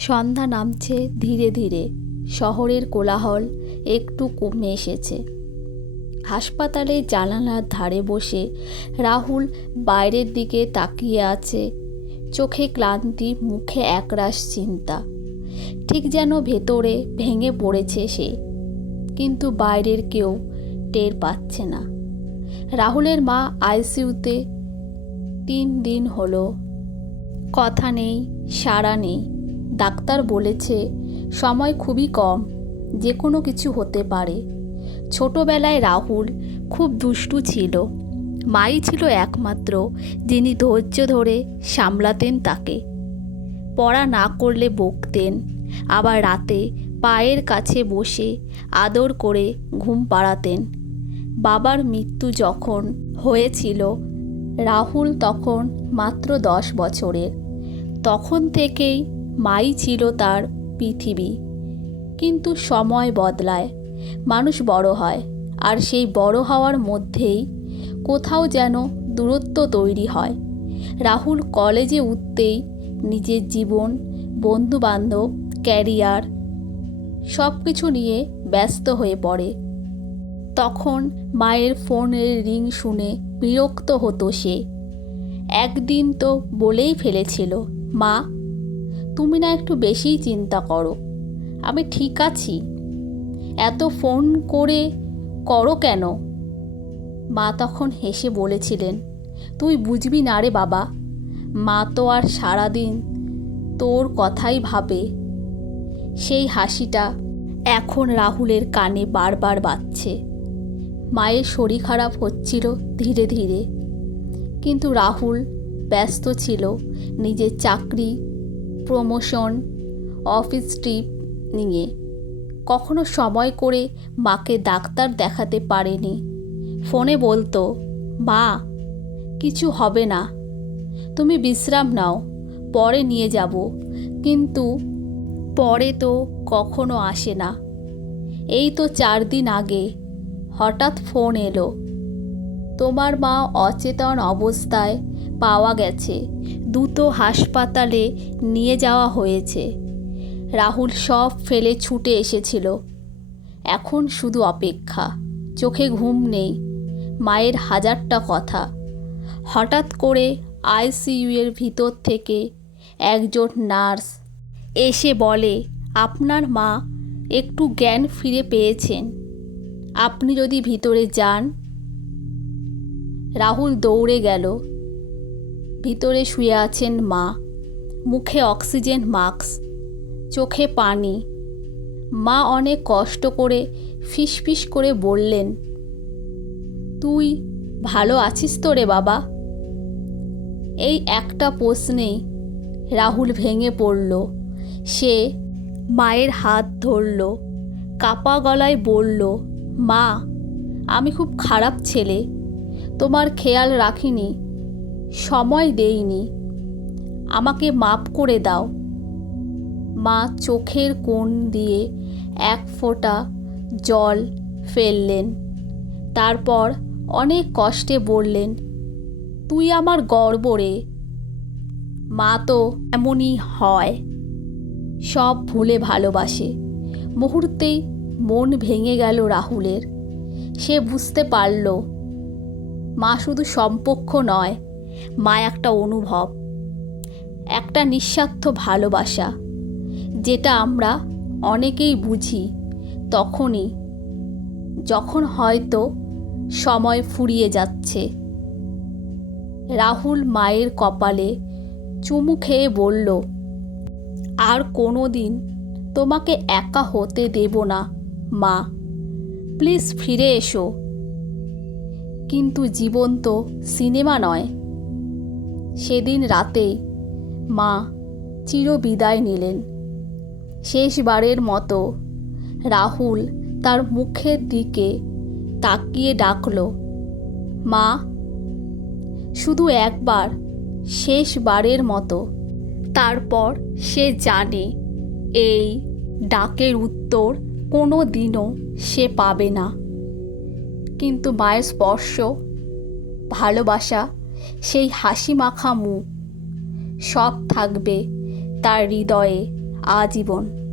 সন্ধ্যা নামছে ধীরে ধীরে। শহরের কোলাহল একটু কমে এসেছে। হাসপাতালের জানালার ধারে বসে রাহুল বাইরের দিকে তাকিয়ে আছে। চোখে ক্লান্তি, মুখে একরাশ চিন্তা। ঠিক যেন ভেতরে ভেঙে পড়েছে সে, কিন্তু বাইরের কেউ টের পাচ্ছে না। রাহুলের মা আইসিইউতে 3 দিন হলো। কথা নেই, সাড়া নেই। ডাক্তার বলেছে সময় খুবই কম, যে কোনো কিছু হতে পারে। ছোটবেলায় রাহুল খুব দুষ্টু ছিল। মাই ছিল একমাত্র যিনি ধৈর্য ধরে সামলাতেন তাকে। পড়া না করলে বকতেন, আবার রাতে পায়ের কাছে বসে আদর করে ঘুম পাড়াতেন। বাবার মৃত্যু যখন হয়েছিল, রাহুল তখন মাত্র 10 বছরের। তখন থেকেই মাই ছিল তার পৃথিবী। কিন্তু সময় বদলায়, মানুষ বড় হয়, আর সেই বড় হওয়ার মধ্যেই কোথাও যেন দূরত্ব তৈরি হয়। রাহুল কলেজে উঠতেই নিজের জীবন, বন্ধুবান্ধব, ক্যারিয়ার সব কিছু নিয়ে ব্যস্ত হয়ে পড়ে। তখন মায়ের ফোনের রিং শুনে বিরক্ত হতো সে। একদিন তো বলেই ফেলেছিল, মা তুমি না একটু বেশিই চিন্তা করো, আমি ঠিক আছি, এত ফোন করো কেন? মা তখন হেসে বলেছিলেন, তুই বুঝবি না রে বাবা, মা তো আর সারাদিন তোর কথাই ভাবে। সেই হাসিটা এখন রাহুলের কানে বারবার বাজছে। মায়ের শরীর খারাপ হচ্ছিল ধীরে ধীরে, কিন্তু রাহুল ব্যস্ত ছিল নিজের চাকরি, প্রমোশন, অফিস ট্রিপ নিয়ে। কখনো সময় করে মাকে ডাক্তার দেখাতে পারেনি। ফোনে বলতো, মা কিছু হবে না, তুমি বিশ্রাম নাও, পরে নিয়ে যাব। কিন্তু পরে তো কখনো আসে না। এই তো 4 দিন আগে হঠাৎ ফোন এলো, তোমার মা অচেতন অবস্থায় পাওয়া গেছে, দ্রুত হাসপাতালে নিয়ে যাওয়া হয়েছে। রাহুল সব ফেলে ছুটে এসেছিল। এখন শুধু অপেক্ষা, চোখে ঘুম নেই, মায়ের হাজারটা কথা। হঠাৎ করে আইসিইউয়ের ভিতর থেকে একজন নার্স এসে বলে, আপনার মা একটু জ্ঞান ফিরে পেয়েছেন, আপনি যদি ভিতরে যান। রাহুল দৌড়ে গেল। ভিতরে শুয়ে আছেন মা, মুখে অক্সিজেন মাস্ক, চোখে পানি। মা অনেক কষ্ট করে ফিসফিস করে বললেন, তুই ভালো আছিস তো রে বাবা? এই একটা প্রশ্নেই রাহুল ভেঙে পড়ল। সে মায়ের হাত ধরল, কাপা গলায় বলল, মা আমি খুব খারাপ ছেলে, তোমার খেয়াল রাখিনি, সময় দেইনি, আমাকে মাপ করে দাও। মা চোখের কোণ দিয়ে 1 ফোঁটা জল ফেললেন, তারপর অনেক কষ্টে বললেন, তুই আমার গর্ব রে। মা তো এমনই হয়, সব ভুলে ভালোবাসে। মুহূর্তেই মন ভেঙে গেল রাহুলের। সে বুঝতে পারল, মা শুধু সম্পর্ক নয়, মা একটা অনুভব, একটা নিঃস্বার্থ ভালোবাসা, যেটা আমরা অনেকেই বুঝি তখনই, যখন হয়তো সময় ফুরিয়ে যাচ্ছে। রাহুল মায়ের কপালে চুমু খেয়ে বলল, আর কোনো দিন তোমাকে একা হতে দেব না মা, প্লিজ ফিরে এসো। কিন্তু জীবন তো সিনেমা নয়। সেদিন রাতেই মা চিরবিদায় নিলেন। শেষবারের মতো রাহুল তার মুখের দিকে তাকিয়ে ডাকল, মা। শুধু একবার, শেষবারের মতো। তারপর সে জানে এই ডাকের উত্তর কোনো দিনও সে পাবে না। কিন্তু মায়ের স্পর্শ, ভালোবাসা, সেই হাসি মাখা মুখ, সব থাকবে তার হৃদয়ে আজীবন।